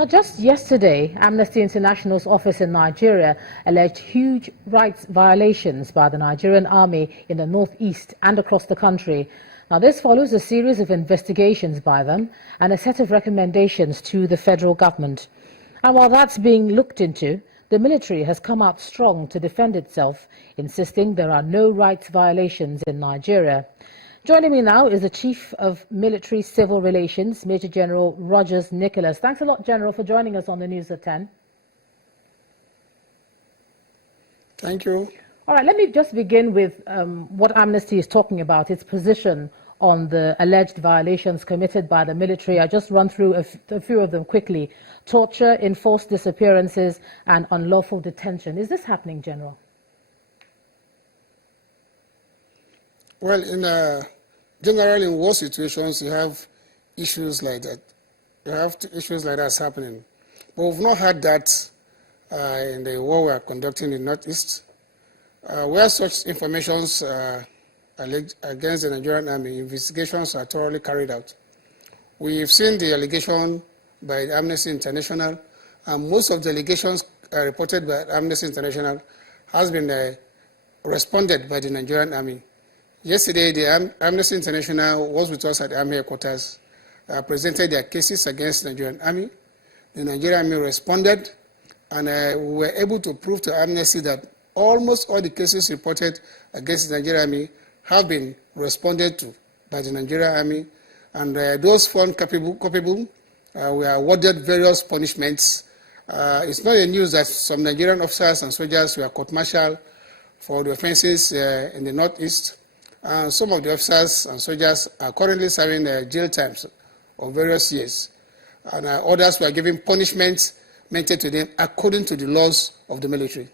Now, just yesterday, Amnesty International's office in Nigeria alleged huge rights violations by the Nigerian army in the northeast and across the country. Now, this follows a series of investigations by them and a set of recommendations to the federal government. And while that's being looked into, the military has come out strong to defend itself, insisting there are no rights violations in Nigeria. Joining me now is the Chief of Military Civil Relations, Major General Rogers Nicholas. Thanks a lot, General, for joining us on the News at 10. Thank you. All right, let me just begin with what Amnesty is talking about, its position on the alleged violations committed by the military. I just run through a few of them quickly. Torture, enforced disappearances, and unlawful detention. Is this happening, General? Well, generally, in war situations, you have issues like that. You have issues like that happening. But we've not had that in the war we are conducting in the Northeast. Where such informations alleged against the Nigerian army, investigations are thoroughly carried out. We've seen the allegation by Amnesty International, and most of the allegations reported by Amnesty International has been responded by the Nigerian army. Yesterday, the Amnesty International was with us at the Army headquarters, presented their cases against the Nigerian Army. The Nigerian Army responded, and we were able to prove to Amnesty that almost all the cases reported against the Nigerian Army have been responded to by the Nigerian Army, and those found culpable were awarded various punishments. It's not a news that some Nigerian officers and soldiers were court-martialed for the offenses in the Northeast. Some of the officers and soldiers are currently serving jail terms of various years, and others were given punishments meted to them according to the laws of the military.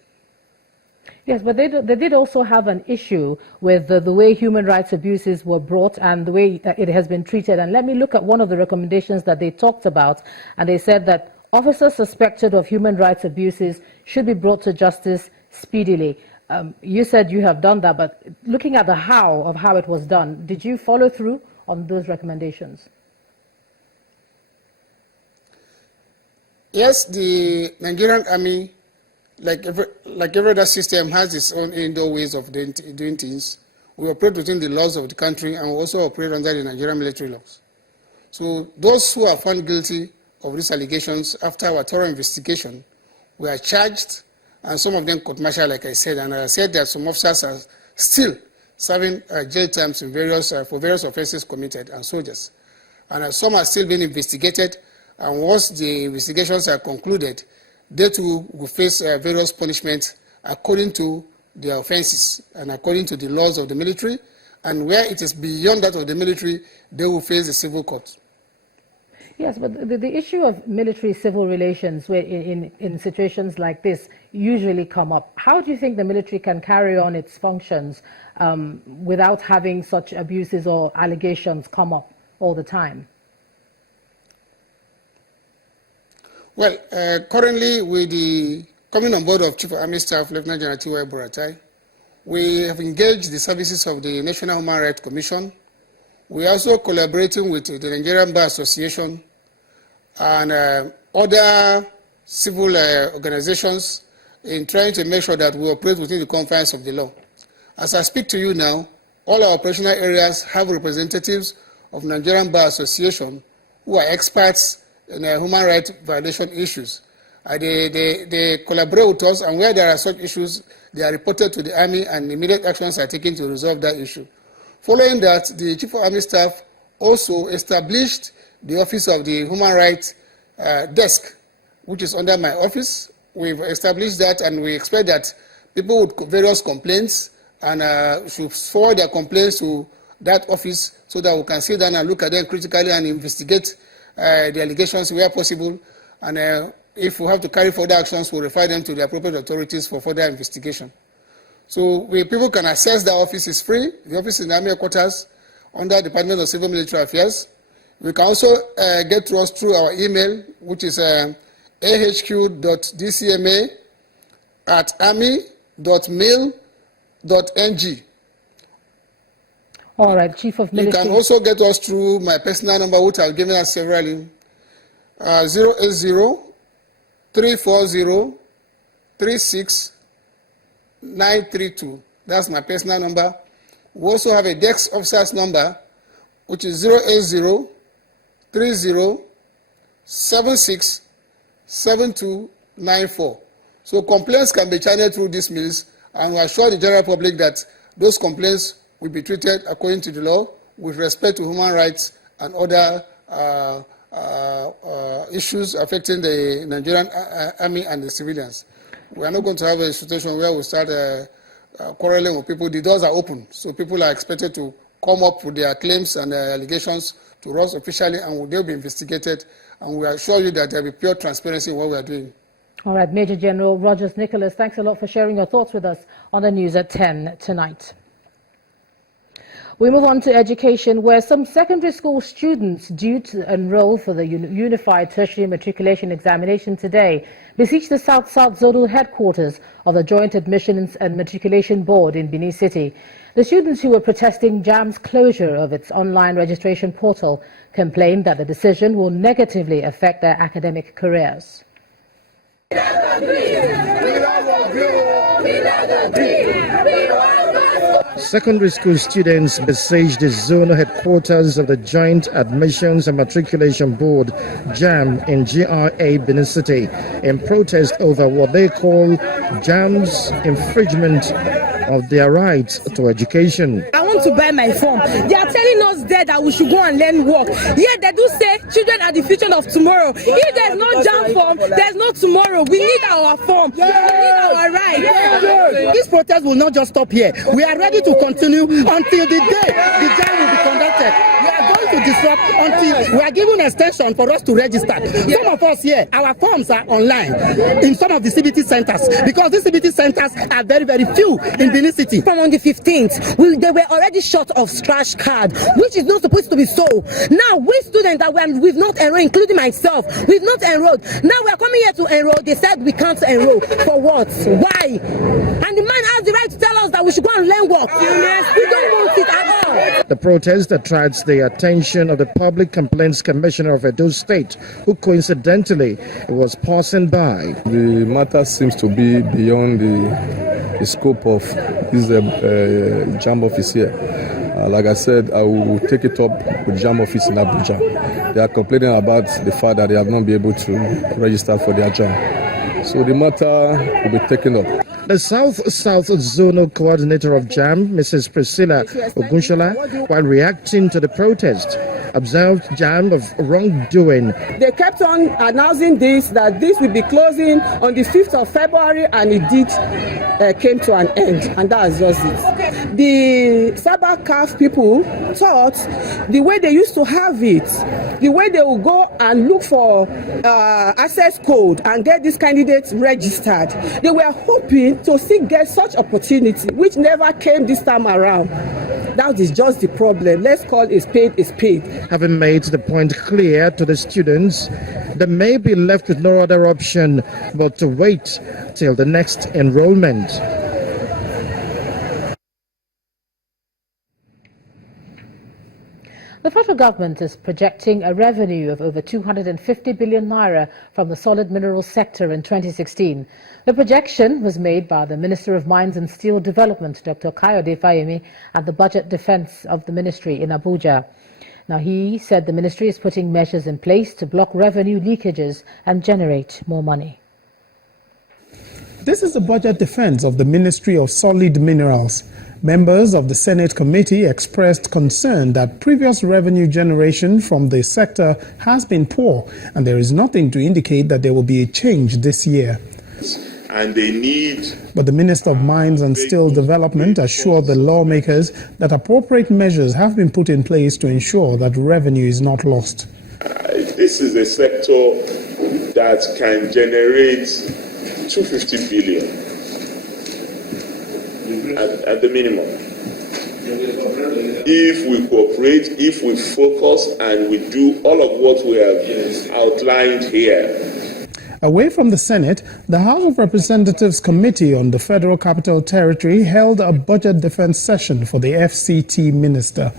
Yes, but they did also have an issue with the way human rights abuses were brought and the way that it has been treated. And let me look at one of the recommendations that they talked about, and they said that officers suspected of human rights abuses should be brought to justice speedily. You said you have done that, but looking at the how of how it was done, did you follow through on those recommendations? Yes, the Nigerian Army, like every other system, has its own indoor ways of doing things. We operate within the laws of the country, and we also operate under the Nigerian military laws. So those who are found guilty of these allegations after our thorough investigation were charged, and some of them court-martialed, like I said, and I said that some officers are still serving jail terms in for various offenses committed, and soldiers. And some are still being investigated, and once the investigations are concluded, they too will face various punishments according to their offenses and according to the laws of the military, and where it is beyond that of the military, they will face the civil court. Yes, but the issue of military-civil relations in situations like this usually come up. How do you think the military can carry on its functions without having such abuses or allegations come up all the time? Well, currently with the coming on board of Chief of Army Staff, Lieutenant General T.Y. Buratai, we have engaged the services of the National Human Rights Commission. We are also collaborating with the Nigerian Bar Association and other civil organizations in trying to make sure that we operate within the confines of the law. As I speak to you now, all our operational areas have representatives of Nigerian Bar Association who are experts in human rights violation issues. They collaborate with us, and where there are such issues, they are reported to the Army, and immediate actions are taken to resolve that issue. Following that, the Chief of Army Staff also established the Office of the Human Rights Desk, which is under my office. We've established that, and we expect that people with various complaints and should forward their complaints to that office so that we can sit down and look at them critically and investigate the allegations where possible. And if we have to carry further actions, we'll refer them to the appropriate authorities for further investigation. So people can access the office. Is free. The office is in the Army headquarters under Department of Civil Military Affairs. We can also get to us through our email, which is ahq.dcma@army.mil.ng. All right, Chief of Military. You can also get us through my personal number, which I've given us severally. 080-340-36932. That's my personal number. We also have a desk officer's number, which is 080-30-76-7294. So complaints can be channeled through these means, and we assure the general public that those complaints will be treated according to the law with respect to human rights and other issues affecting the Nigerian army and the civilians. We are not going to have a situation where we start quarreling with people. The doors are open, so people are expected to come up with their claims and allegations to us officially, and they'll be investigated. And we assure you that there will be pure transparency in what we are doing. All right, Major General Rogers Nicholas, thanks a lot for sharing your thoughts with us on the news at 10 tonight. We move on to education, where some secondary school students due to enroll for the Unified Tertiary Matriculation Examination today beseeched the South-South Zonal headquarters of the Joint Admissions and Matriculation Board in Benin City. The students who were protesting JAMB's closure of its online registration portal complained that the decision will negatively affect their academic careers. Secondary school students besieged the zonal headquarters of the Joint Admissions and Matriculation Board, JAMB, in GRA Benin City in protest over what they call JAMB's infringement of their rights to education. I want to buy my form. They are telling us there that we should go and learn work. Yet they do say children are the future of tomorrow. If there's no JAMB form, there's no tomorrow. We need our form. We need our rights. This protest will not just stop here. We are ready to continue until the day the JAMB will be conducted. We are going to disrupt until we are given extension for us to register. Some of us here, our forms are online in some of the CBT centers because these CBT centers are very, very few in Benin City. From on the 15th, they were already short of scratch card, which is not supposed to be so. Now, we students that we've not enrolled, including myself, we've not enrolled. Now we're coming here to enroll. They said we can't enroll. For what? Why? And the man has the right to tell us that we should go and learn work. We don't want it at all. The protest attracts the attention of the Public Complaints Commissioner of Edo State, who coincidentally was passing by. The matter seems to be beyond the scope of this JAMB office here. Like I said, I will take it up with JAMB office in Abuja. They are complaining about the fact that they have not been able to register for their JAMB. So the matter will be taken up. The South-South Zonal Coordinator of JAMB, Mrs. Priscilla Ogunshola, while reacting to the protest, observed JAMB of wrongdoing. They kept on announcing that this will be closing on the 5th of February, and it did came to an end, and that's just it. The Sabah CAF people thought the way they used to have it, the way they will go and look for access code and get these candidates registered, they were hoping to get such opportunity, which never came this time around. That is just the problem. Let's call a spade a spade. Having made the point clear to the students, they may be left with no other option but to wait till the next enrollment. The federal government is projecting a revenue of over 250 billion naira from the solid minerals sector in 2016. The projection was made by the Minister of Mines and Steel Development, Dr. Kayode Fayemi, at the Budget Defense of the Ministry in Abuja. Now, he said the ministry is putting measures in place to block revenue leakages and generate more money. This is the budget defense of the Ministry of Solid Minerals. Members of the Senate committee expressed concern that previous revenue generation from the sector has been poor, and there is nothing to indicate that there will be a change this year. And they need. But the Minister of Mines and Steel Development assured the lawmakers that appropriate measures have been put in place to ensure that revenue is not lost. This is a sector that can generate 250 billion at the minimum. If we cooperate, if we focus, and we do all of what we have outlined here. Away from the Senate, the House of Representatives Committee on the Federal Capital Territory held a budget defense session for the FCT minister.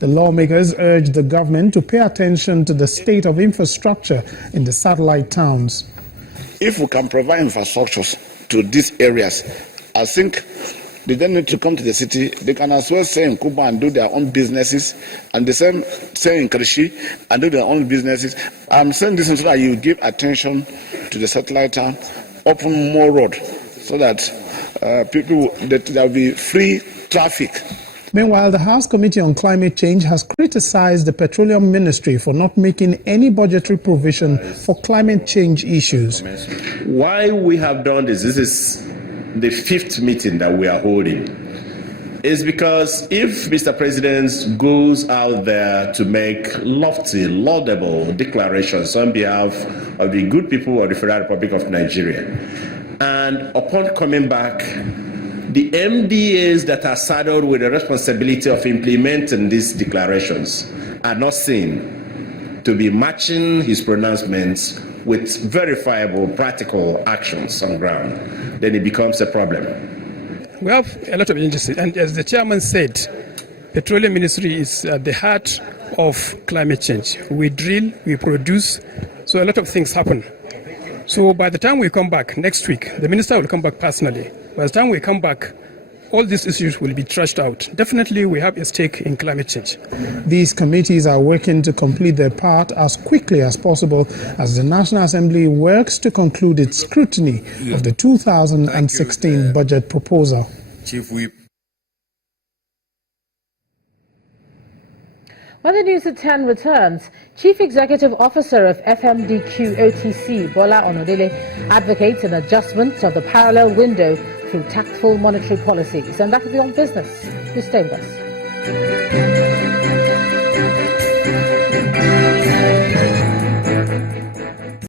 The lawmakers urged the government to pay attention to the state of infrastructure in the satellite towns. If we can provide infrastructures to these areas, I think they don't need to come to the city. They can as well stay in Kuba and do their own businesses, and the same stay in Krishi and do their own businesses. I'm saying this so that you give attention to the satellite town, open more road, so that there will be free traffic. Meanwhile, the House Committee on Climate Change has criticized the Petroleum Ministry for not making any budgetary provision for climate change issues. Why we have done this is the 5th meeting that we are holding, is because if Mr. President goes out there to make lofty, laudable declarations on behalf of the good people of the Federal Republic of Nigeria, and upon coming back, the MDAs that are saddled with the responsibility of implementing these declarations are not seen to be matching his pronouncements with verifiable practical actions on ground, then it becomes a problem. We have a lot of agencies, and as the chairman said, Petroleum Ministry is at the heart of climate change. We drill, we produce, so a lot of things happen. So by the time we come back next week, the minister will come back personally. By the time we come back, all these issues will be trashed out. Definitely, we have a stake in climate change. These committees are working to complete their part as quickly as possible as the National Assembly works to conclude its scrutiny of the 2016 budget proposal. Chief Whip. When the news at 10 returns, Chief Executive Officer of FMDQ OTC, Bola Onodele, advocates an adjustment of the parallel window through tactful monetary policies. And that will be on business. Please stay with us.